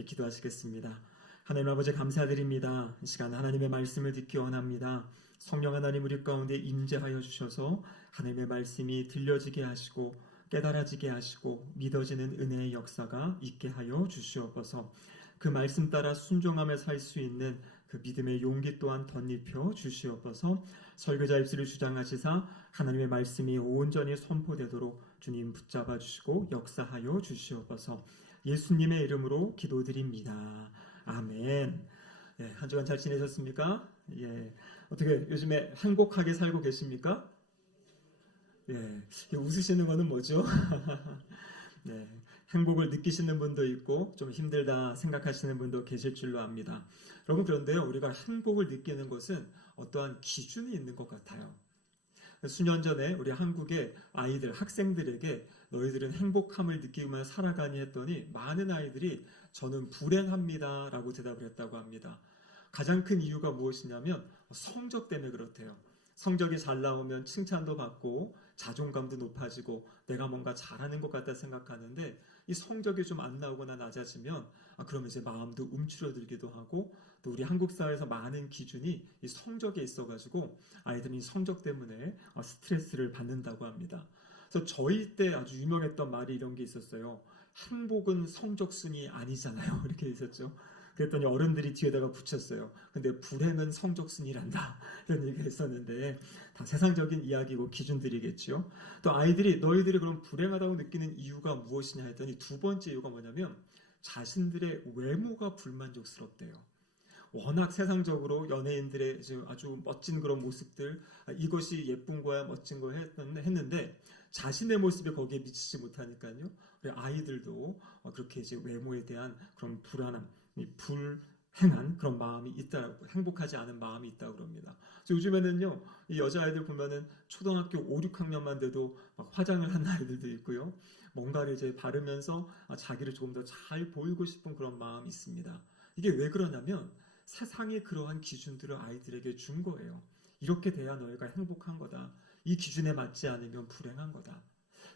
함께 기도하시겠습니다. 하나님 아버지 감사드립니다. 이 시간 하나님의 말씀을 듣기 원합니다. 성령 하나님 우리 가운데 임재하여 주셔서 하나님의 말씀이 들려지게 하시고 깨달아지게 하시고 믿어지는 은혜의 역사가 있게 하여 주시옵소서. 그 말씀 따라 순종하며 살 수 있는 그 믿음의 용기 또한 덧입혀 주시옵소서. 설교자 입술을 주장하시사 하나님의 말씀이 온전히 선포되도록 주님 붙잡아 주시고 역사하여 주시옵소서. 예수님의 이름으로 기도드립니다. 아멘. 예, 한 주간 잘 지내셨습니까? 예, 어떻게 요즘에 행복하게 살고 계십니까? 예, 웃으시는 거는 뭐죠? 네, 행복을 느끼시는 분도 있고 좀 힘들다 생각하시는 분도 계실 줄로 압니다. 여러분, 그런데요, 우리가 행복을 느끼는 것은 어떠한 기준이 있는 것 같아요. 수년 전에 우리 한국의 아이들, 학생들에게 너희들은 행복함을 느끼며 살아가니 했더니 많은 아이들이 저는 불행합니다 라고 대답을 했다고 합니다. 가장 큰 이유가 무엇이냐면 성적 때문에 그렇대요. 성적이 잘 나오면 칭찬도 받고 자존감도 높아지고 내가 뭔가 잘하는 것 같다 생각하는데 이 성적이 좀 안 나오거나 낮아지면 그러면 이제 마음도 움츠러들기도 하고 또 우리 한국 사회에서 많은 기준이 이 성적에 있어가지고 아이들은 이 성적 때문에 스트레스를 받는다고 합니다. 그래서 저희 때 아주 유명했던 말이 이런 게 있었어요. 행복은 성적순이 아니잖아요. 이렇게 있었죠. 그랬더니 어른들이 뒤에다가 붙였어요. 근데 불행은 성적순이란다. 이런 얘기가 있었는데 다 세상적인 이야기고 기준들이겠죠. 또 아이들이 너희들이 그럼 불행하다고 느끼는 이유가 무엇이냐 했더니 두 번째 이유가 뭐냐면 자신들의 외모가 불만족스럽대요. 워낙 세상적으로 연예인들의 아주 멋진 그런 모습들, 이것이 예쁜 거야 멋진 거야 했는데 자신의 모습이 거기에 미치지 못하니까요. 아이들도 그렇게 이제 외모에 대한 그런 불안함, 불행한 그런 마음이 있다고, 행복하지 않은 마음이 있다고 그럽니다. 그래서 요즘에는요, 이 여자아이들 보면은 초등학교 5, 6학년만 돼도 막 화장을 한 아이들도 있고요. 뭔가를 이제 바르면서 자기를 조금 더 잘 보이고 싶은 그런 마음이 있습니다. 이게 왜 그러냐면 세상이 그러한 기준들을 아이들에게 준 거예요. 이렇게 돼야 너희가 행복한 거다. 이 기준에 맞지 않으면 불행한 거다.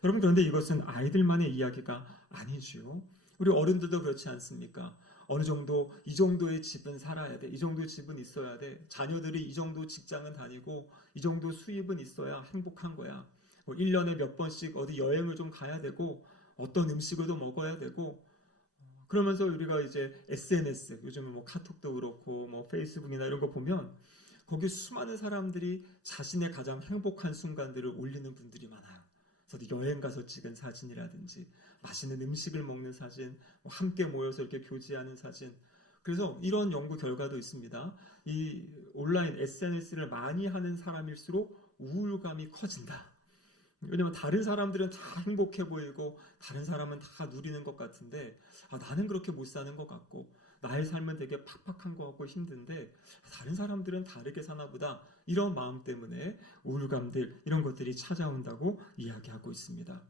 여러분, 그런데 이것은 아이들만의 이야기가 아니지요. 우리 어른들도 그렇지 않습니까? 어느 정도 이 정도의 집은 살아야 돼. 이 정도의 집은 있어야 돼. 자녀들이 이 정도 직장은 다니고 이 정도 수입은 있어야 행복한 거야. 1년에 몇 번씩 어디 여행을 좀 가야 되고 어떤 음식을 또 먹어야 되고 그러면서 우리가 이제 SNS, 요즘은 뭐 카톡도 그렇고 뭐 페이스북이나 이런 거 보면 거기 수많은 사람들이 자신의 가장 행복한 순간들을 올리는 분들이 많아요. 그래서 여행 가서 찍은 사진이라든지 맛있는 음식을 먹는 사진, 함께 모여서 이렇게 교제하는 사진. 그래서 이런 연구 결과도 있습니다. 이 온라인 SNS를 많이 하는 사람일수록 우울감이 커진다. 왜냐면 다른 사람들은 다 행복해 보이고 다른 사람은 다 누리는 것 같은데 나는 그렇게 못 사는 것 같고 나의 삶은 되게 팍팍한 것 같고 힘든데 다른 사람들은 다르게 사나 보다, 이런 마음 때문에 우울감들 이런 것들이 찾아온다고 이야기하고 있습니다.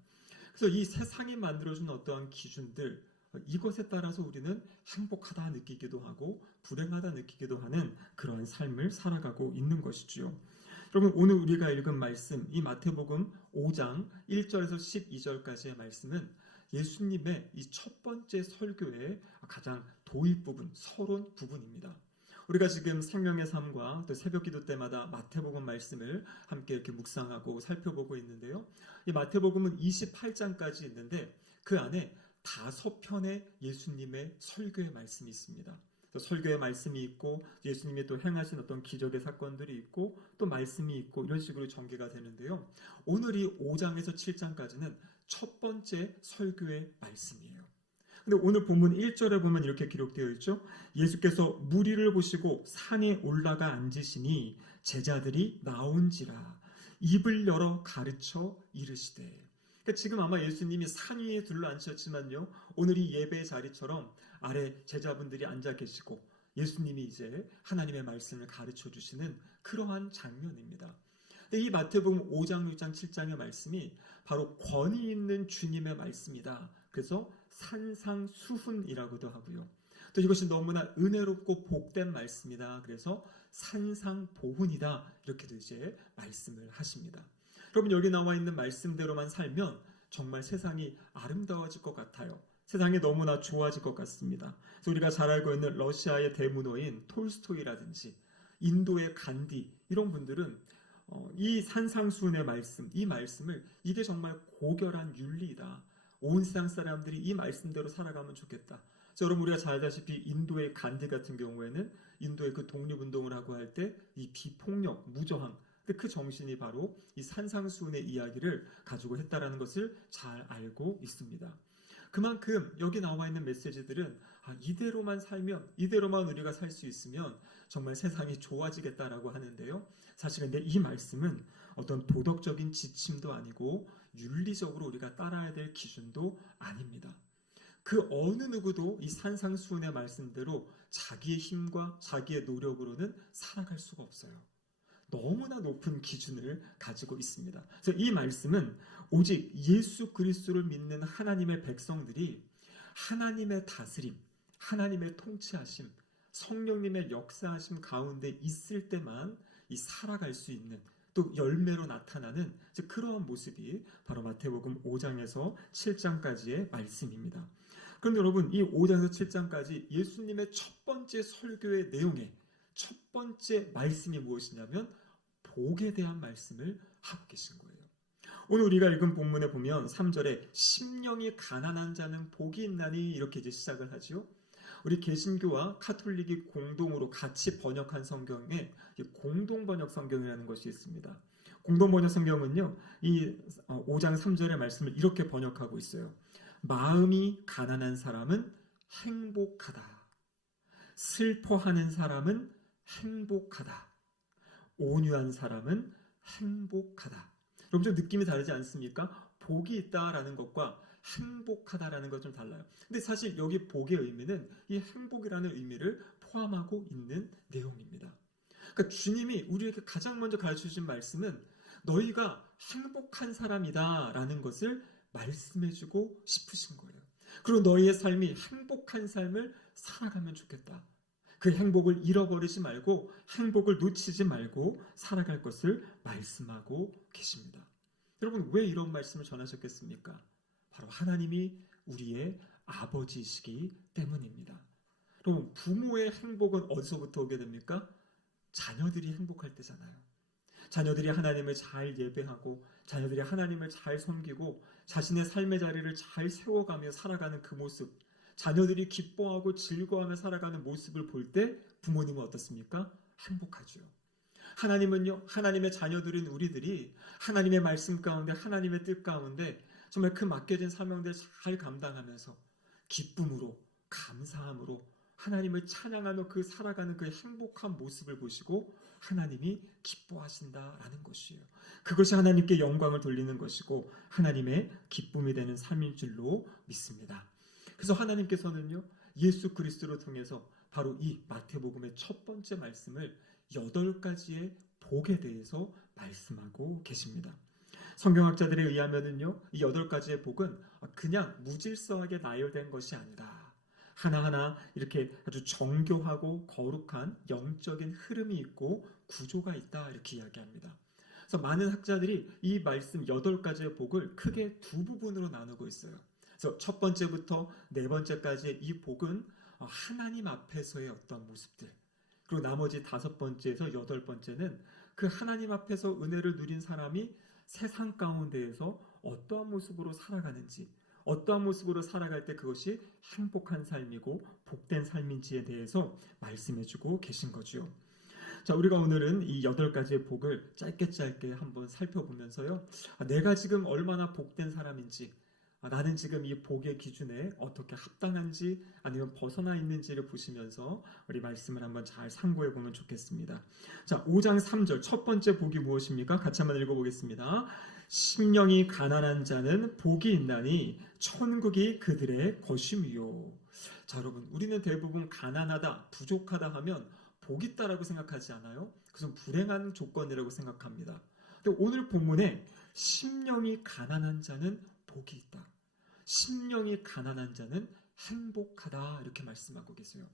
그래서 이 세상이 만들어준 어떠한 기준들, 이것에 따라서 우리는 행복하다 느끼기도 하고 불행하다 느끼기도 하는 그런 삶을 살아가고 있는 것이지요. 여러분, 오늘 우리가 읽은 말씀, 이 마태복음 5장 1절에서 12절까지의 말씀은 예수님의 이 첫 번째 설교의 가장 도입 부분, 서론 부분입니다. 우리가 지금 생명의 삶과 또 새벽 기도 때마다 마태복음 말씀을 함께 이렇게 묵상하고 살펴보고 있는데요. 이 마태복음은 28장까지 있는데 그 안에 5편의 예수님의 설교의 말씀이 있습니다. 설교의 말씀이 있고 예수님이 또 행하신 어떤 기적의 사건들이 있고 또 말씀이 있고 이런 식으로 전개가 되는데요. 오늘 이 5장에서 7장까지는 첫 번째 설교의 말씀이에요. 근데 오늘 본문 1절에 보면 이렇게 기록되어 있죠. 예수께서 무리를 보시고 산에 올라가 앉으시니 제자들이 나온지라 입을 열어 가르쳐 이르시되. 그러니까 지금 아마 예수님이 산 위에 둘러앉으셨지만요, 오늘 이 예배의 자리처럼 아래 제자분들이 앉아 계시고 예수님이 이제 하나님의 말씀을 가르쳐 주시는 그러한 장면입니다. 근데 이 마태복음 5장, 6장, 7장의 말씀이 바로 권위 있는 주님의 말씀이다. 그래서 산상수훈이라고도 하고요. 또 이것이 너무나 은혜롭고 복된 말씀이다. 그래서 산상보훈이다. 이렇게도 이제 말씀을 하십니다. 여러분, 여기 나와 있는 말씀대로만 살면 정말 세상이 아름다워질 것 같아요. 세상이 너무나 좋아질 것 같습니다. 그래서 우리가 잘 알고 있는 러시아의 대문호인 톨스토이라든지 인도의 간디 이런 분들은 이 산상수훈의 말씀, 이 말씀을 이게 정말 고결한 윤리이다. 온 세상 사람들이 이 말씀대로 살아가면 좋겠다. 여러분 우리가 잘 알다시피 인도의 간디 같은 경우에는 인도의 그 독립운동을 하고 할 때 이 비폭력, 무저항 근데 그 정신이 바로 이 산상수훈의 이야기를 가지고 했다라는 것을 잘 알고 있습니다. 그만큼 여기 나와 있는 메시지들은 이대로만 살면 이대로만 우리가 살 수 있으면 정말 세상이 좋아지겠다라고 하는데요. 사실 근데 이 말씀은 어떤 도덕적인 지침도 아니고 윤리적으로 우리가 따라야 될 기준도 아닙니다. 그 어느 누구도 이 산상수훈의 말씀대로 자기의 힘과 자기의 노력으로는 살아갈 수가 없어요. 너무나 높은 기준을 가지고 있습니다. 그래서 이 말씀은 오직 예수 그리스도를 믿는 하나님의 백성들이 하나님의 다스림, 하나님의 통치하심, 성령님의 역사하심 가운데 있을 때만 이 살아갈 수 있는 또 열매로 나타나는 그러한 모습이 바로 마태복음 5장에서 7장까지의 말씀입니다. 그럼 여러분 이 5장에서 7장까지 예수님의 첫 번째 설교의 내용에 첫 번째 말씀이 무엇이냐면 복에 대한 말씀을 하고 계신 거예요. 오늘 우리가 읽은 본문에 보면 3절에 심령이 가난한 자는 복이 있나니 이렇게 이제 시작을 하죠. 우리 개신교와 카톨릭이 공동으로 같이 번역한 성경에 공동 번역 성경이라는 것이 있습니다. 공동 번역 성경은요, 이 5장 3절의 말씀을 이렇게 번역하고 있어요. 마음이 가난한 사람은 행복하다. 슬퍼하는 사람은 행복하다. 온유한 사람은 행복하다. 여러분 좀 느낌이 다르지 않습니까? 복이 있다라는 것과 행복하다라는 것 좀 달라요. 근데 사실 여기 복의 의미는 이 행복이라는 의미를 포함하고 있는 내용입니다. 그러니까 주님이 우리에게 가장 먼저 가르쳐 주신 말씀은 너희가 행복한 사람이다라는 것을 말씀해주고 싶으신 거예요. 그리고 너희의 삶이 행복한 삶을 살아가면 좋겠다. 그 행복을 잃어버리지 말고 행복을 놓치지 말고 살아갈 것을 말씀하고 계십니다. 여러분 왜 이런 말씀을 전하셨겠습니까? 바로 하나님이 우리의 아버지이시기 때문입니다. 여러분 부모의 행복은 어디서부터 오게 됩니까? 자녀들이 행복할 때잖아요. 자녀들이 하나님을 잘 예배하고 자녀들이 하나님을 잘 섬기고 자신의 삶의 자리를 잘 세워가며 살아가는 그 모습, 자녀들이 기뻐하고 즐거워하며 살아가는 모습을 볼 때 부모님은 어떻습니까? 행복하죠. 하나님은요, 하나님의 자녀들인 우리들이 하나님의 말씀 가운데 하나님의 뜻 가운데 정말 그 맡겨진 사명들을 잘 감당하면서 기쁨으로 감사함으로 하나님을 찬양하며 그 살아가는 그 행복한 모습을 보시고 하나님이 기뻐하신다라는 것이에요. 그것이 하나님께 영광을 돌리는 것이고 하나님의 기쁨이 되는 삶일 줄로 믿습니다. 그래서 하나님께서는요 예수 그리스도를 통해서 바로 이 마태복음의 첫 번째 말씀을 8가지의 복에 대해서 말씀하고 계십니다. 성경학자들에 의하면은요 이 8가지의 복은 그냥 무질서하게 나열된 것이 아니라 하나하나 이렇게 아주 정교하고 거룩한 영적인 흐름이 있고 구조가 있다 이렇게 이야기합니다. 그래서 많은 학자들이 이 말씀 8가지의 복을 크게 두 부분으로 나누고 있어요. 그래서 첫 번째부터 네 번째까지의 이 복은 하나님 앞에서의 어떤 모습들, 그리고 나머지 5번째에서 8번째는 그 하나님 앞에서 은혜를 누린 사람이 세상 가운데에서 어떠한 모습으로 살아가는지, 어떠한 모습으로 살아갈 때 그것이 행복한 삶이고 복된 삶인지에 대해서 말씀해주고 계신 거죠. 자, 우리가 오늘은 이 8가지의 복을 짧게 한번 살펴보면서요, 내가 지금 얼마나 복된 사람인지, 나는 지금 이 복의 기준에 어떻게 합당한지 아니면 벗어나 있는지를 보시면서 우리 말씀을 한번 잘 상고해 보면 좋겠습니다. 자, 5장 3절 첫 번째 복이 무엇입니까? 같이 한번 읽어보겠습니다. 심령이 가난한 자는 복이 있나니 천국이 그들의 것임이요. 자, 여러분 우리는 대부분 가난하다, 부족하다 하면 복 있다라고 생각하지 않아요? 그것은 불행한 조건이라고 생각합니다. 근데 오늘 본문에 심령이 가난한 자는 복이 있다. 심령이 가난한 자는 행복하다 이렇게 말씀하고 계세요.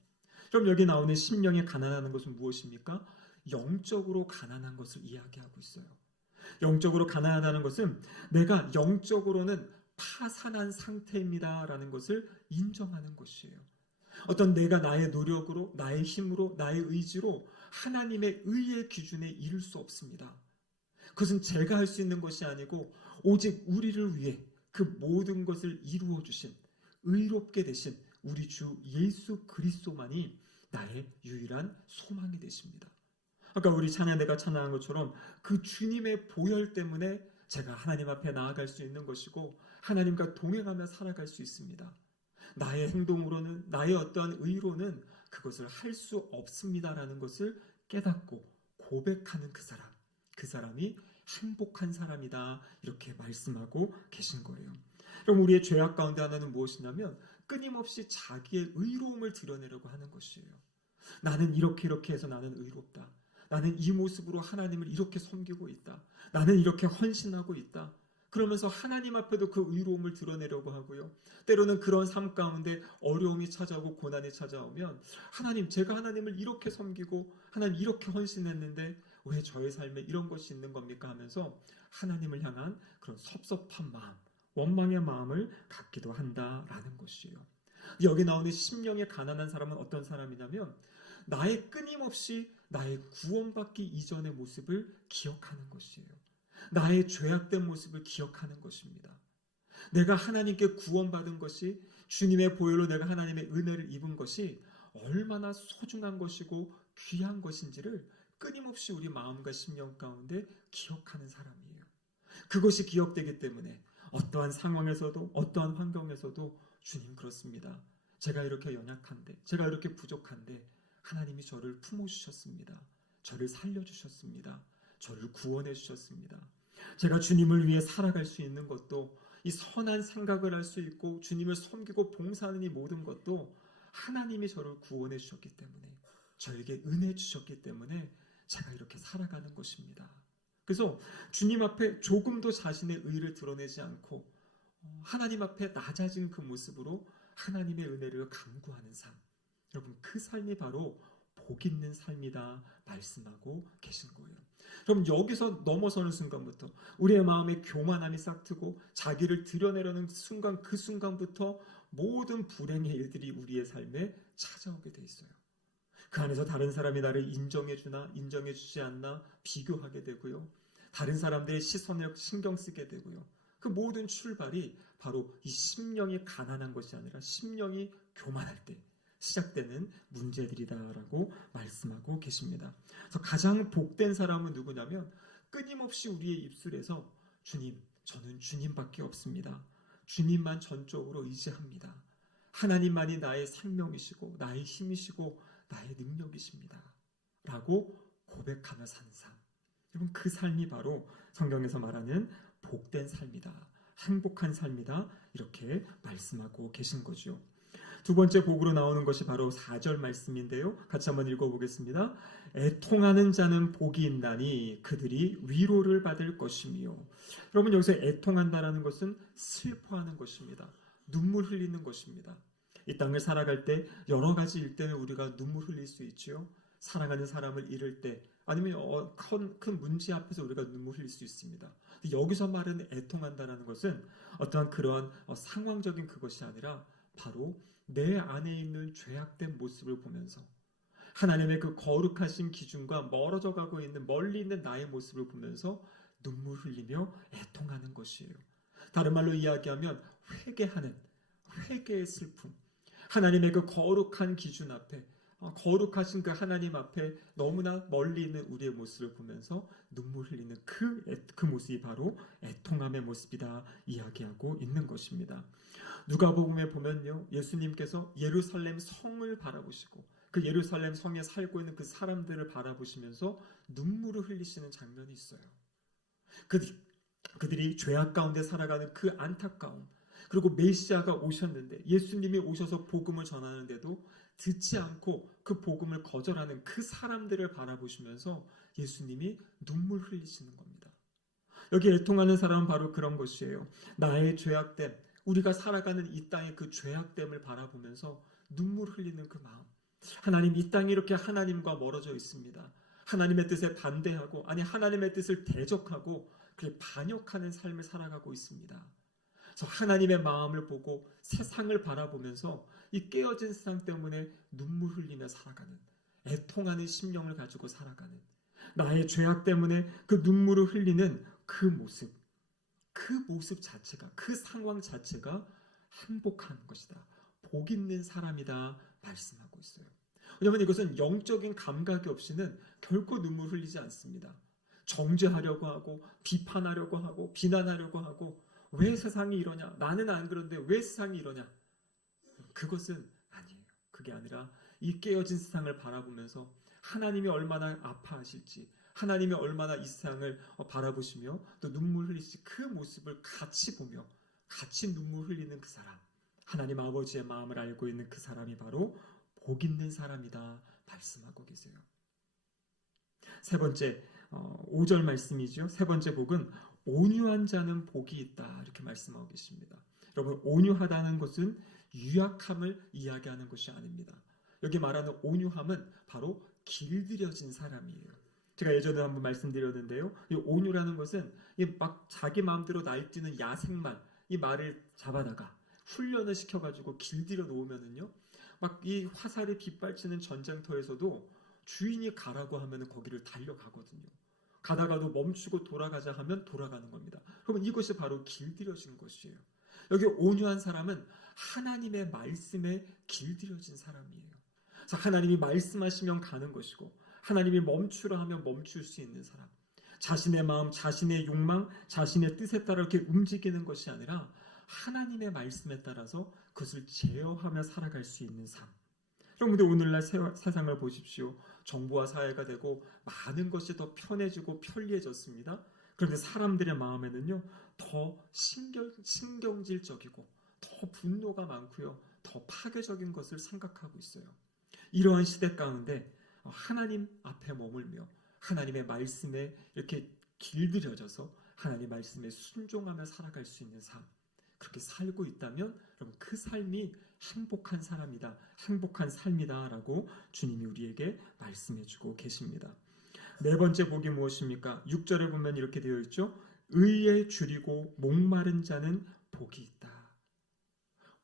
그럼 여기 나오는 심령이 가난한 것은 무엇입니까? 영적으로 가난한 것을 이야기하고 있어요. 영적으로 가난하다는 것은 내가 영적으로는 파산한 상태입니다라는 것을 인정하는 것이에요. 어떤 내가 나의 노력으로, 나의 힘으로, 나의 의지로 하나님의 의의 기준에 이를 수 없습니다. 그것은 제가 할 수 있는 것이 아니고 오직 우리를 위해 그 모든 것을 이루어 주신, 의롭게 되신 우리 주 예수 그리스도만이 나의 유일한 소망이 되십니다. 아까 우리 찬양대가 찬양한 것처럼 그 주님의 보혈 때문에 제가 하나님 앞에 나아갈 수 있는 것이고 하나님과 동행하며 살아갈 수 있습니다. 나의 행동으로는, 나의 어떠한 의로는 그것을 할 수 없습니다라는 것을 깨닫고 고백하는 그 사람이 행복한 사람이다, 이렇게 말씀하고 계신 거예요. 그럼 우리의 죄악 가운데 하나는 무엇이냐면 끊임없이 자기의 의로움을 드러내려고 하는 것이에요. 나는 이렇게 해서 나는 의롭다. 나는 이 모습으로 하나님을 이렇게 섬기고 있다. 나는 이렇게 헌신하고 있다. 그러면서 하나님 앞에도 그 의로움을 드러내려고 하고요. 때로는 그런 삶 가운데 어려움이 찾아오고 고난이 찾아오면 하나님, 제가 하나님을 이렇게 섬기고 하나님 이렇게 헌신했는데 왜 저의 삶에 이런 것이 있는 겁니까 하면서 하나님을 향한 그런 섭섭한 마음, 원망의 마음을 갖기도 한다라는 것이에요. 여기 나오는 심령이 가난한 사람은 어떤 사람이냐면 나의 끊임없이 나의 구원받기 이전의 모습을 기억하는 것이에요. 나의 죄악된 모습을 기억하는 것입니다. 내가 하나님께 구원받은 것이, 주님의 보혈로 내가 하나님의 은혜를 입은 것이 얼마나 소중한 것이고 귀한 것인지를 끊임없이 우리 마음과 심령 가운데 기억하는 사람이에요. 그것이 기억되기 때문에 어떠한 상황에서도 어떠한 환경에서도 주님, 그렇습니다. 제가 이렇게 연약한데, 제가 이렇게 부족한데 하나님이 저를 품어주셨습니다. 저를 살려주셨습니다. 저를 구원해 주셨습니다. 제가 주님을 위해 살아갈 수 있는 것도, 이 선한 생각을 할 수 있고 주님을 섬기고 봉사하는 이 모든 것도 하나님이 저를 구원해 주셨기 때문에, 저에게 은혜 주셨기 때문에 제가 이렇게 살아가는 것입니다. 그래서 주님 앞에 조금도 자신의 의를 드러내지 않고 하나님 앞에 낮아진 그 모습으로 하나님의 은혜를 간구하는 삶, 여러분, 그 삶이 바로 복 있는 삶이다 말씀하고 계신 거예요. 그럼 여기서 넘어서는 순간부터 우리의 마음에 교만함이 싹트고 자기를 드러내려는 순간, 그 순간부터 모든 불행의 일들이 우리의 삶에 찾아오게 돼 있어요. 그 안에서 다른 사람이 나를 인정해주나 인정해주지 않나 비교하게 되고요. 다른 사람들의 시선을 신경 쓰게 되고요. 그 모든 출발이 바로 이 심령이 가난한 것이 아니라 심령이 교만할 때 시작되는 문제들이다라고 말씀하고 계십니다. 그래서 가장 복된 사람은 누구냐면 끊임없이 우리의 입술에서 주님, 저는 주님밖에 없습니다. 주님만 전적으로 의지합니다. 하나님만이 나의 생명이시고 나의 힘이시고 나의 능력이십니다. 라고 고백하며 사는 삶. 여러분, 그 삶이 바로 성경에서 말하는 복된 삶이다, 행복한 삶이다, 이렇게 말씀하고 계신 거죠. 두 번째 복으로 나오는 것이 바로 4절 말씀인데요. 같이 한번 읽어보겠습니다. 애통하는 자는 복이 있나니 그들이 위로를 받을 것이며. 여러분, 여기서 애통한다라는 것은 슬퍼하는 것입니다. 눈물 흘리는 것입니다. 이 땅을 살아갈 때 여러 가지 일 때문에 우리가 눈물 흘릴 수 있지요. 사랑하는 사람을 잃을 때, 아니면 큰 문제 앞에서 우리가 눈물 흘릴 수 있습니다. 여기서 말하는 애통한다라는 것은 어떠한 그러한 상황적인 그것이 아니라 바로 내 안에 있는 죄악된 모습을 보면서 하나님의 그 거룩하신 기준과 멀어져 가고 있는, 멀리 있는 나의 모습을 보면서 눈물 흘리며 애통하는 것이에요. 다른 말로 이야기하면 회개의 슬픔, 하나님의 그 거룩한 기준 앞에, 거룩하신 그 하나님 앞에 너무나 멀리 있는 우리의 모습을 보면서 눈물 흘리는 그 모습이 바로 애통함의 모습이다 이야기하고 있는 것입니다. 누가복음에 보면요, 예수님께서 예루살렘 성을 바라보시고 그 예루살렘 성에 살고 있는 그 사람들을 바라보시면서 눈물을 흘리시는 장면이 있어요. 그들이 죄악 가운데 살아가는 그 안타까움, 그리고 메시아가 오셨는데, 예수님이 오셔서 복음을 전하는데도 듣지 않고 그 복음을 거절하는 그 사람들을 바라보시면서 예수님이 눈물 흘리시는 겁니다. 여기 애통하는 사람은 바로 그런 것이에요. 나의 죄악됨, 우리가 살아가는 이 땅의 그 죄악됨을 바라보면서 눈물 흘리는 그 마음. 하나님, 이 땅이 이렇게 하나님과 멀어져 있습니다. 하나님의 뜻에 반대하고, 아니 하나님의 뜻을 대적하고 그 반역하는 삶을 살아가고 있습니다. 그래서 하나님의 마음을 보고 세상을 바라보면서 이 깨어진 세상 때문에 눈물 흘리며 살아가는, 애통하는 심령을 가지고 살아가는, 나의 죄악 때문에 그 눈물을 흘리는 그 모습 자체가, 그 상황 자체가 행복한 것이다, 복 있는 사람이다 말씀하고 있어요. 왜냐하면 이것은 영적인 감각이 없이는 결코 눈물 흘리지 않습니다. 정죄하려고 하고 비판하려고 하고 비난하려고 하고, 왜 세상이 이러냐, 나는 안 그런데 왜 세상이 이러냐, 그것은 아니에요. 그게 아니라 이 깨어진 세상을 바라보면서 하나님이 얼마나 아파하실지, 하나님이 얼마나 이 세상을 바라보시며 또 눈물 흘리시, 그 모습을 같이 보며 같이 눈물 흘리는 그 사람, 하나님 아버지의 마음을 알고 있는 그 사람이 바로 복 있는 사람이다 말씀하고 계세요. 세 번째 5절 말씀이죠. 세 번째 복은 온유한 자는 복이 있다 이렇게 말씀하고 계십니다. 여러분, 온유하다는 것은 유약함을 이야기하는 것이 아닙니다. 여기 말하는 온유함은 바로 길들여진 사람이에요. 제가 예전에 한번 말씀드렸는데요, 이 온유라는 것은 막 자기 마음대로 날뛰는 야생만 이 말을 잡아다가 훈련을 시켜가지고 길들여 놓으면은요, 막 이 화살이 빗발치는 전쟁터에서도 주인이 가라고 하면 거기를 달려가거든요. 가다가도 멈추고 돌아가자 하면 돌아가는 겁니다. 그러면 이것이 바로 길들여진 것이에요. 여기 온유한 사람은 하나님의 말씀에 길들여진 사람이에요. 그래서 하나님이 말씀하시면 가는 것이고, 하나님이 멈추라 하면 멈출 수 있는 사람, 자신의 마음, 자신의 욕망, 자신의 뜻에 따라 이렇게 움직이는 것이 아니라 하나님의 말씀에 따라서 그것을 제어하며 살아갈 수 있는 삶. 여러분들, 오늘날 세상을 보십시오. 정보화 사회가 되고 많은 것이 더 편해지고 편리해졌습니다. 그런데 사람들의 마음에는요, 더 신경질적이고 더 분노가 많고요, 더 파괴적인 것을 생각하고 있어요. 이러한 시대 가운데 하나님 앞에 머물며 하나님의 말씀에 이렇게 길들여져서 하나님의 말씀에 순종하며 살아갈 수 있는 삶, 그렇게 살고 있다면 여러분, 그 삶이 행복한 사람이다, 행복한 삶이다 라고 주님이 우리에게 말씀해주고 계십니다. 네 번째 복이 무엇입니까? 6절에 보면 이렇게 되어 있죠. 의에 줄이고 목마른 자는 복이 있다.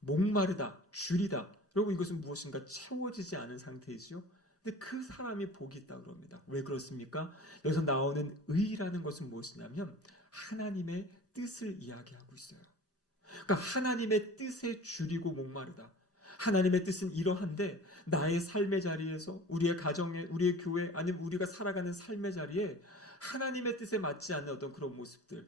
목마르다, 줄이다, 여러분, 이것은 무엇인가 채워지지 않은 상태이죠. 근데 그 사람이 복이 있다 그럽니다. 왜 그렇습니까? 여기서 나오는 의라는 것은 무엇이냐면 하나님의 뜻을 이야기하고 있어요. 그러니까 하나님의 뜻에 줄이고 목마르다. 하나님의 뜻은 이러한데 나의 삶의 자리에서, 우리의 가정에, 우리의 교회, 아니면 우리가 살아가는 삶의 자리에 하나님의 뜻에 맞지 않는 어떤 그런 모습들,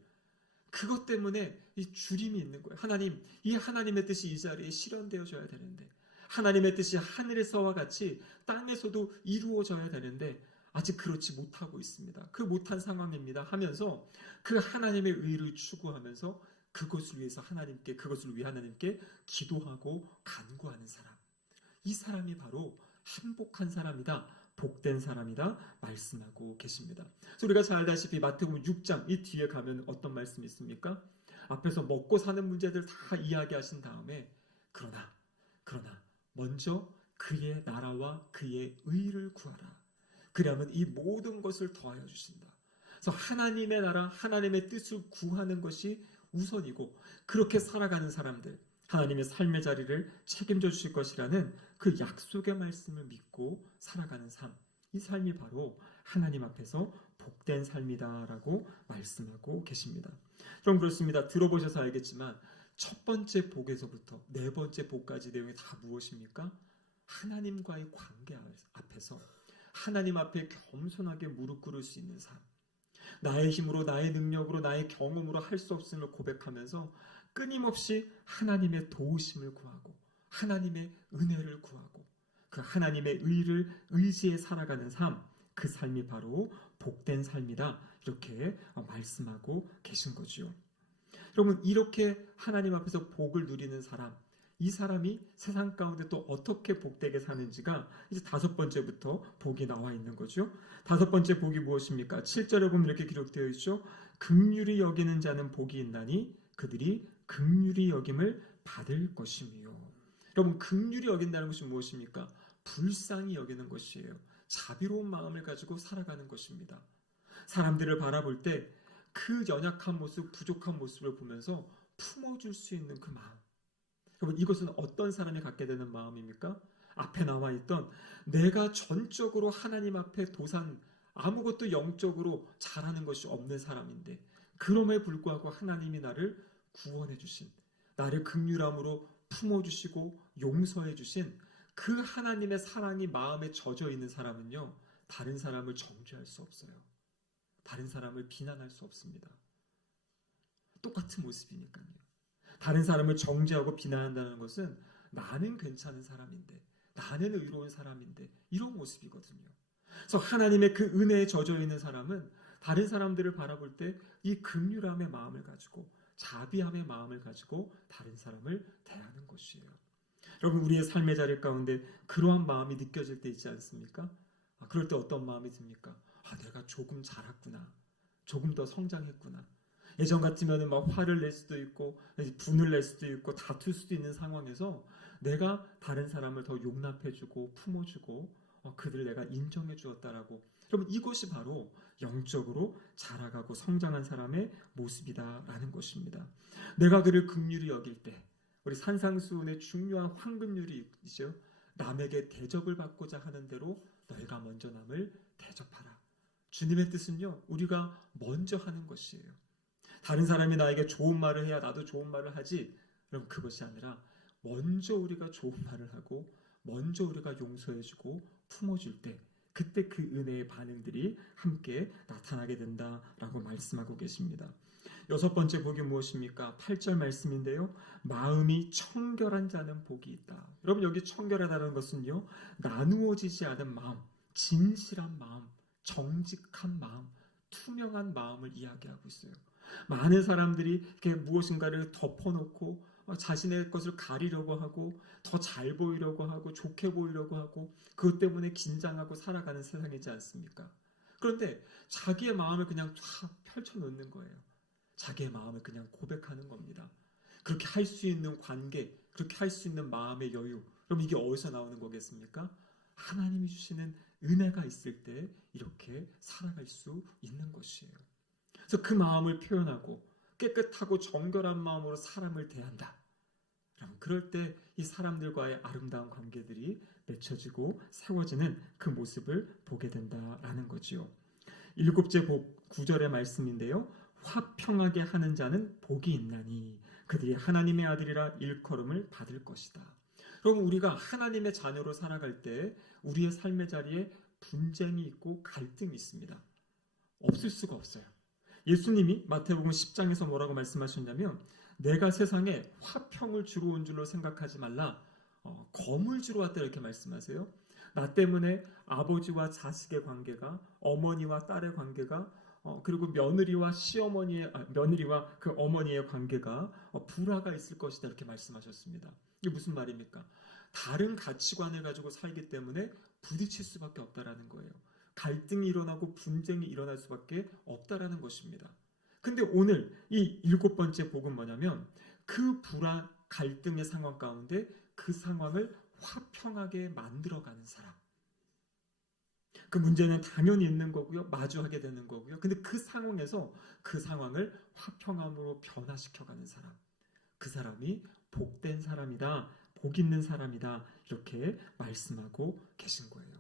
그것 때문에 이 줄임이 있는 거예요. 하나님, 이 하나님의 뜻이 이 자리에 실현되어져야 되는데, 하나님의 뜻이 하늘에서와 같이 땅에서도 이루어져야 되는데 아직 그렇지 못하고 있습니다. 그 못한 상황입니다 하면서 그 하나님의 의를 추구하면서 그것을 위해서 하나님께, 그것을 위해 하나님께 기도하고 간구하는 사람, 이 사람이 바로 행복한 사람이다, 복된 사람이다 말씀하고 계십니다. 그래서 우리가 잘 알다시피 마태복음 6장 이 뒤에 가면 어떤 말씀이 있습니까? 앞에서 먹고 사는 문제들 다 이야기하신 다음에 그러나 먼저 그의 나라와 그의 의를 구하라. 그러면 이 모든 것을 더하여 주신다. 그래서 하나님의 나라, 하나님의 뜻을 구하는 것이 우선이고, 그렇게 살아가는 사람들, 하나님의 삶의 자리를 책임져 주실 것이라는 그 약속의 말씀을 믿고 살아가는 삶, 이 삶이 바로 하나님 앞에서 복된 삶이다라고 말씀하고 계십니다. 그럼 그렇습니다. 들어보셔서 알겠지만 첫 번째 복에서부터 네 번째 복까지 내용이 다 무엇입니까? 하나님과의 관계 앞에서 하나님 앞에 겸손하게 무릎 꿇을 수 있는 삶, 나의 힘으로, 나의 능력으로, 나의 경험으로 할 수 없음을 고백하면서 끊임없이 하나님의 도우심을 구하고 하나님의 은혜를 구하고 그 하나님의 의를 의지해 살아가는 삶, 그 삶이 바로 복된 삶이다, 이렇게 말씀하고 계신 거죠. 여러분, 이렇게 하나님 앞에서 복을 누리는 사람, 이 사람이 세상 가운데 또 어떻게 복되게 사는지가 이제 다섯 번째부터 복이 나와 있는 거죠. 다섯 번째 복이 무엇입니까? 7절에 보면 이렇게 기록되어 있죠. 긍휼히 여기는 자는 복이 있나니 그들이 긍휼히 여김을 받을 것이며. 여러분, 긍휼히 여긴다는 것이 무엇입니까? 불쌍히 여기는 것이에요. 자비로운 마음을 가지고 살아가는 것입니다. 사람들을 바라볼 때 그 연약한 모습, 부족한 모습을 보면서 품어줄 수 있는 그 마음. 여러분, 이것은 어떤 사람이 갖게 되는 마음입니까? 앞에 나와 있던 내가 전적으로 하나님 앞에 도산, 아무것도 영적으로 잘하는 것이 없는 사람인데 그럼에 불구하고 하나님이 나를 구원해 주신, 나를 긍휼함으로 품어주시고 용서해 주신 그 하나님의 사랑이 마음에 젖어 있는 사람은요, 다른 사람을 정죄할 수 없어요. 다른 사람을 비난할 수 없습니다. 똑같은 모습이니까요. 다른 사람을 정죄하고 비난한다는 것은 나는 괜찮은 사람인데, 나는 의로운 사람인데, 이런 모습이거든요. 그래서 하나님의 그 은혜에 젖어 있는 사람은 다른 사람들을 바라볼 때 이 긍휼함의 마음을 가지고, 자비함의 마음을 가지고 다른 사람을 대하는 것이에요. 여러분, 우리의 삶의 자리 가운데 그러한 마음이 느껴질 때 있지 않습니까? 그럴 때 어떤 마음이 듭니까? 내가 조금 자랐구나. 조금 더 성장했구나. 예전 같으면 막 화를 낼 수도 있고 분을 낼 수도 있고 다툴 수도 있는 상황에서 내가 다른 사람을 더 용납해주고 품어주고 그들을 내가 인정해 주었다라고. 여러분, 이것이 바로 영적으로 자라가고 성장한 사람의 모습이다라는 것입니다. 내가 그를 긍휼히 여길 때, 우리 산상수훈의 중요한 황금률이 있죠. 남에게 대접을 받고자 하는 대로 너희가 먼저 남을 대접하라. 주님의 뜻은요, 우리가 먼저 하는 것이에요. 다른 사람이 나에게 좋은 말을 해야 나도 좋은 말을 하지. 그럼 그것이 아니라 먼저 우리가 좋은 말을 하고 먼저 우리가 용서해주고 품어줄 때, 그때 그 은혜의 반응들이 함께 나타나게 된다라고 말씀하고 계십니다. 여섯 번째 복이 무엇입니까? 8절 말씀인데요. 마음이 청결한 자는 복이 있다. 여러분, 여기 청결하다는 것은요, 나누어지지 않은 마음, 진실한 마음, 정직한 마음, 투명한 마음을 이야기하고 있어요. 많은 사람들이 이렇게 무엇인가를 덮어놓고 자신의 것을 가리려고 하고 더 잘 보이려고 하고 좋게 보이려고 하고 그것 때문에 긴장하고 살아가는 세상이지 않습니까? 그런데 자기의 마음을 그냥 다 펼쳐놓는 거예요. 자기의 마음을 그냥 고백하는 겁니다. 그렇게 할 수 있는 관계, 그렇게 할 수 있는 마음의 여유, 그럼 이게 어디서 나오는 거겠습니까? 하나님이 주시는 은혜가 있을 때 이렇게 살아갈 수 있는 것이에요. 그래서 그 마음을 표현하고 깨끗하고 정결한 마음으로 사람을 대한다. 그럴 때 이 사람들과의 아름다운 관계들이 맺혀지고 세워지는 그 모습을 보게 된다라는 거지요. 일곱째 복 9절의 말씀인데요. 화평하게 하는 자는 복이 있나니 그들이 하나님의 아들이라 일컬음을 받을 것이다. 그럼 우리가 하나님의 자녀로 살아갈 때 우리의 삶의 자리에 분쟁이 있고 갈등이 있습니다. 없을 수가 없어요. 예수님이 마태복음 10장에서 뭐라고 말씀하셨냐면, 내가 세상에 화평을 주러 온 줄로 생각하지 말라, 검을 주러 왔다, 이렇게 말씀하세요. 나 때문에 아버지와 자식의 관계가, 어머니와 딸의 관계가, 그리고 며느리와 며느리와 그 어머니의 관계가 불화가 있을 것이다, 이렇게 말씀하셨습니다. 이게 무슨 말입니까? 다른 가치관을 가지고 살기 때문에 부딪힐 수밖에 없다라는 거예요. 갈등이 일어나고 분쟁이 일어날 수밖에 없다라는 것입니다. 근데 오늘 이 일곱 번째 복은 뭐냐면, 그 불화, 갈등의 상황 가운데 그 상황을 화평하게 만들어가는 사람. 그 문제는 당연히 있는 거고요. 마주하게 되는 거고요. 근데 그 상황에서 그 상황을 화평함으로 변화시켜가는 사람. 그 사람이 복된 사람이다. 복 있는 사람이다. 이렇게 말씀하고 계신 거예요.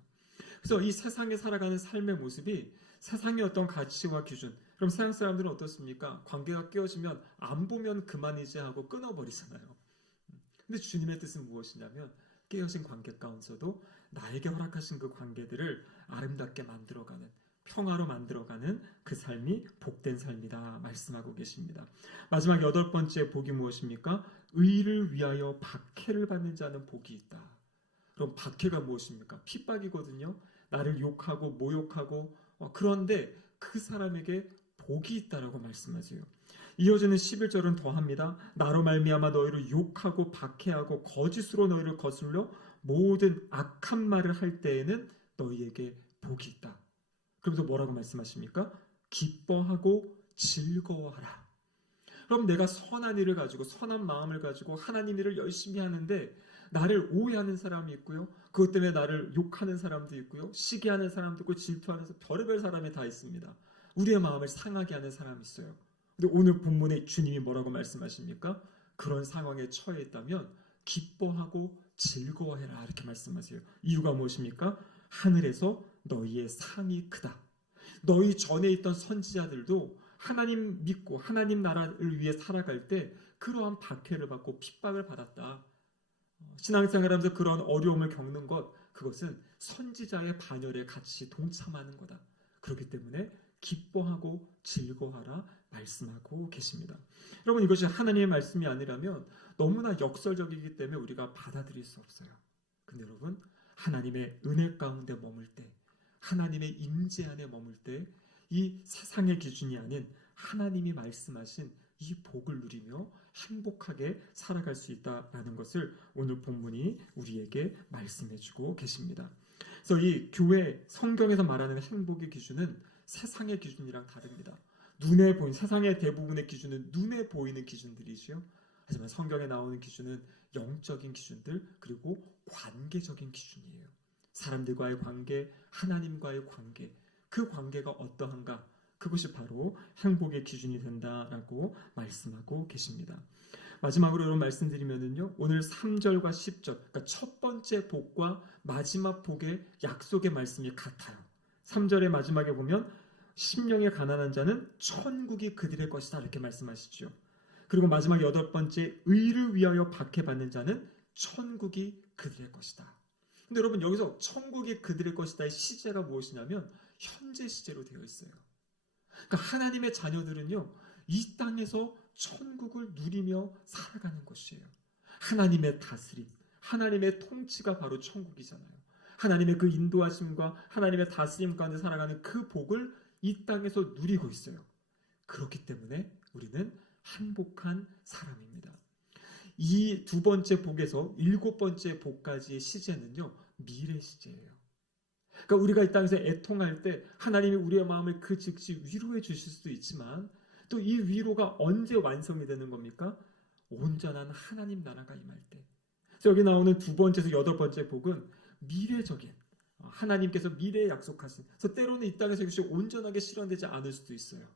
그래서 이 세상에 살아가는 삶의 모습이 세상의 어떤 가치와 기준, 그럼 세상 사람들은 어떻습니까? 관계가 깨어지면 안 보면 그만이지 하고 끊어버리잖아요. 근데 주님의 뜻은 무엇이냐면, 깨어진 관계 가운데서도 나에게 허락하신 그 관계들을 아름답게 만들어가는, 평화로 만들어가는 그 삶이 복된 삶이다 말씀하고 계십니다. 마지막 여덟 번째 복이 무엇입니까? 의를 위하여 박해를 받는 자는 복이 있다. 그럼 박해가 무엇입니까? 핍박이거든요. 나를 욕하고 모욕하고 그런데 그 사람에게 복이 있다라고 말씀하세요. 이어지는 11절은 더합니다. 나로 말미암아 너희를 욕하고 박해하고 거짓으로 너희를 거슬러 모든 악한 말을 할 때에는 너희에게 복이 있다. 그러면서 뭐라고 말씀하십니까? 기뻐하고 즐거워하라. 그럼 내가 선한 일을 가지고 선한 마음을 가지고 하나님 일을 열심히 하는데 나를 오해하는 사람이 있고요. 그것 때문에 나를 욕하는 사람도 있고요. 시기하는 사람도 있고 질투하는 별의별 사람이 다 있습니다. 우리의 마음을 상하게 하는 사람이 있어요. 근데 오늘 본문에 주님이 뭐라고 말씀하십니까? 그런 상황에 처해 있다면 기뻐하고 즐거워해라 이렇게 말씀하세요. 이유가 무엇입니까? 하늘에서 너희의 상이 크다. 너희 전에 있던 선지자들도 하나님 믿고 하나님 나라를 위해 살아갈 때 그러한 박해를 받고 핍박을 받았다. 신앙생활하면서 그런 어려움을 겪는 것, 그것은 선지자의 반열에 같이 동참하는 거다. 그렇기 때문에 기뻐하고 즐거워하라 말씀하고 계십니다. 여러분, 이것이 하나님의 말씀이 아니라면 너무나 역설적이기 때문에 우리가 받아들일 수 없어요. 근데 여러분, 하나님의 은혜 가운데 머물 때, 하나님의 임재 안에 머물 때 이 세상의 기준이 아닌 하나님이 말씀하신 이 복을 누리며 행복하게 살아갈 수 있다라는 것을 오늘 본문이 우리에게 말씀해주고 계십니다. 그래서 이 교회 성경에서 말하는 행복의 기준은 세상의 기준이랑 다릅니다. 눈에 보이는, 세상의 대부분의 기준은 눈에 보이는 기준들이지요. 하지만 성경에 나오는 기준은 영적인 기준들, 그리고 관계적인 기준이에요. 사람들과의 관계, 하나님과의 관계, 그 관계가 어떠한가, 그것이 바로 행복의 기준이 된다라고 말씀하고 계십니다. 마지막으로 여러분 말씀드리면은요, 오늘 3절과 10절, 그러니까 첫 번째 복과 마지막 복의 약속의 말씀이 같아요. 3절의 마지막에 보면 심령에 가난한 자는 천국이 그들의 것이다 이렇게 말씀하시죠. 그리고 마지막 8번째, 의를 위하여 박해받는 자는 천국이 그들의 것이다. 근데 여러분, 여기서 천국이 그들의 것이다의 시제가 무엇이냐면 현재 시제로 되어 있어요. 그러니까 하나님의 자녀들은요, 이 땅에서 천국을 누리며 살아가는 것이에요. 하나님의 다스림, 하나님의 통치가 바로 천국이잖아요. 하나님의 그 인도하심과 하나님의 다스림 가운데 살아가는 그 복을 이 땅에서 누리고 있어요. 그렇기 때문에 우리는 행복한 사람입니다. 이 두 번째 복에서 7번째 복까지의 시제는요, 미래 시제예요. 그러니까 우리가 이 땅에서 애통할 때 하나님이 우리의 마음을 그 즉시 위로해 주실 수도 있지만, 또 이 위로가 언제 완성이 되는 겁니까? 온전한 하나님 나라가 임할 때. 그래서 여기 나오는 두 번째에서 8번째 복은 미래적인, 하나님께서 미래에 약속하신, 그래서 때로는 이 땅에서 이것이 온전하게 실현되지 않을 수도 있어요.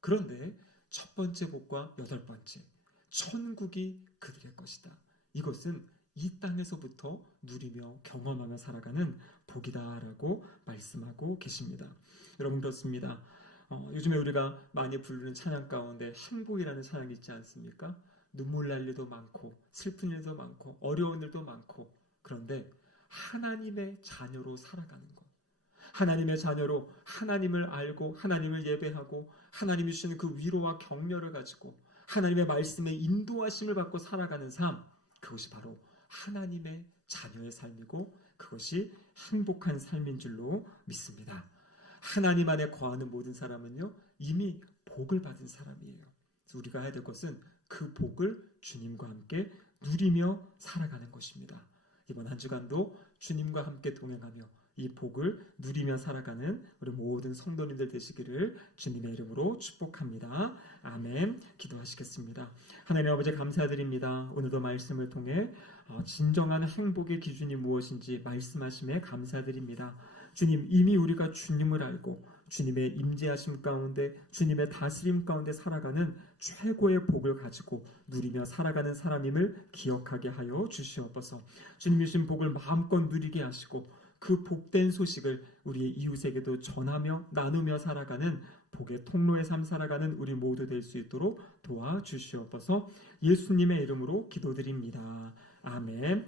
그런데 첫 번째 복과 8번째, 천국이 그들의 것이다. 이것은 이 땅에서부터 누리며 경험하며 살아가는 복이다라고 말씀하고 계십니다. 여러분, 그렇습니다. 요즘에 우리가 많이 부르는 찬양 가운데 행복이라는 찬양이 있지 않습니까? 눈물 날 일도 많고 슬픈 일도 많고 어려운 일도 많고, 그런데 하나님의 자녀로 살아가는 것, 하나님의 자녀로 하나님을 알고 하나님을 예배하고 하나님이 주시는 그 위로와 격려를 가지고 하나님의 말씀에 인도하심을 받고 살아가는 삶, 그것이 바로 하나님의 자녀의 삶이고 그것이 행복한 삶인 줄로 믿습니다. 하나님 안에 거하는 모든 사람은요, 이미 복을 받은 사람이에요. 그래서 우리가 해야 될 것은 그 복을 주님과 함께 누리며 살아가는 것입니다. 이번 한 주간도 주님과 함께 동행하며 이 복을 누리며 살아가는 우리 모든 성도님들 되시기를 주님의 이름으로 축복합니다. 아멘. 기도하시겠습니다. 하나님 아버지, 감사드립니다. 오늘도 말씀을 통해 진정한 행복의 기준이 무엇인지 말씀하심에 감사드립니다. 주님, 이미 우리가 주님을 알고 주님의 임재하심 가운데 주님의 다스림 가운데 살아가는 최고의 복을 가지고 누리며 살아가는 사람임을 기억하게 하여 주시옵소서. 주님이 주신 복을 마음껏 누리게 하시고 그 복된 소식을 우리의 이웃에게도 전하며 나누며 살아가는 복의 통로의 삶 살아가는 우리 모두 될 수 있도록 도와주시옵소서. 예수님의 이름으로 기도드립니다. 아멘.